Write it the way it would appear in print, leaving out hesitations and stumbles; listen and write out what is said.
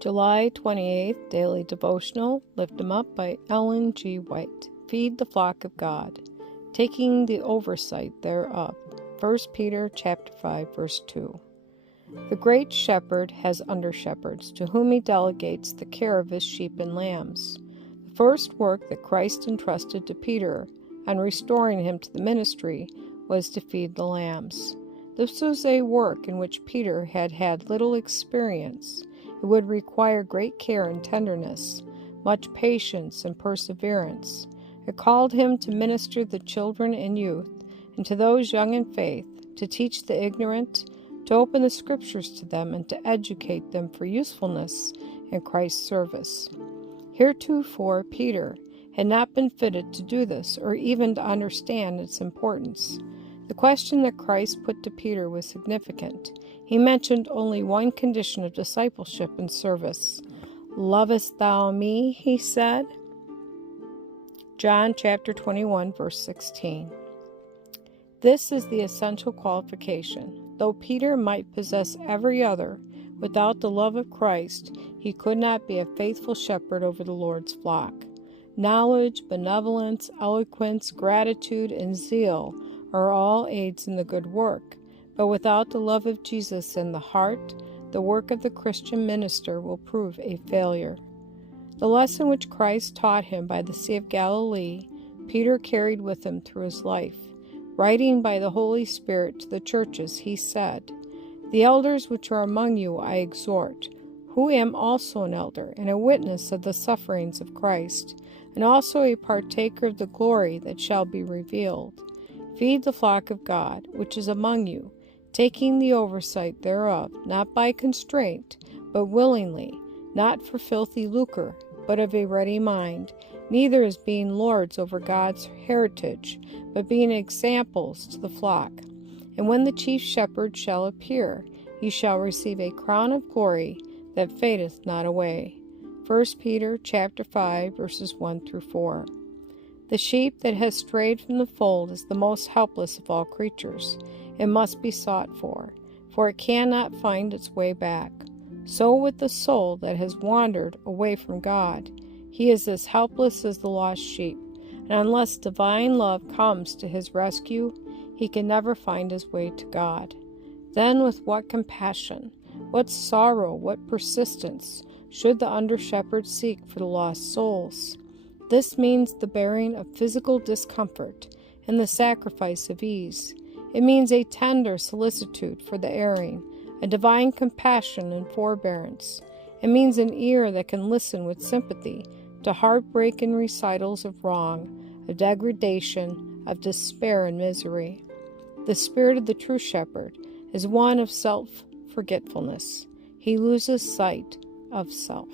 July 28th, Daily Devotional, Lift 'em Up by Ellen G. White. Feed the flock of God, taking the oversight thereof. 1 Peter chapter 5, verse 2. The great shepherd has under-shepherds, to whom he delegates the care of his sheep and lambs. The first work that Christ entrusted to Peter, on restoring him to the ministry, was to feed the lambs. This was a work in which Peter had had little experience. It would require great care and tenderness, much patience and perseverance. It called him to minister to the children and youth, and to those young in faith, to teach the ignorant, to open the Scriptures to them, and to educate them for usefulness in Christ's service. Heretofore, Peter had not been fitted to do this, or even to understand its importance. The question that Christ put to Peter was significant. He mentioned only one condition of discipleship and service. "Lovest thou me?" he said. John chapter 21, verse 16. This is the essential qualification. Though Peter might possess every other, without the love of Christ, he could not be a faithful shepherd over the Lord's flock. Knowledge, benevolence, eloquence, gratitude, and zeal are all aids in the good work, but without the love of Jesus in the heart, the work of the Christian minister will prove a failure. The lesson which Christ taught him by the Sea of Galilee, Peter carried with him through his life. Writing by the Holy Spirit to the churches, he said, "The elders which are among you I exhort, who am also an elder, and a witness of the sufferings of Christ, and also a partaker of the glory that shall be revealed. Feed the flock of God, which is among you, taking the oversight thereof, not by constraint, but willingly, not for filthy lucre, but of a ready mind, neither as being lords over God's heritage, but being examples to the flock. And when the chief shepherd shall appear, he shall receive a crown of glory that fadeth not away." 1 Peter chapter 5, verses 1 through 4. The sheep that has strayed from the fold is the most helpless of all creatures. It must be sought for it cannot find its way back. So with the soul that has wandered away from God, he is as helpless as the lost sheep, and unless divine love comes to his rescue, he can never find his way to God. Then with what compassion, what sorrow, what persistence should the under-shepherd seek for the lost souls? This means the bearing of physical discomfort and the sacrifice of ease. It means a tender solicitude for the erring, a divine compassion and forbearance. It means an ear that can listen with sympathy to heartbreaking recitals of wrong, of degradation, of despair and misery. The spirit of the true shepherd is one of self-forgetfulness. He loses sight of self.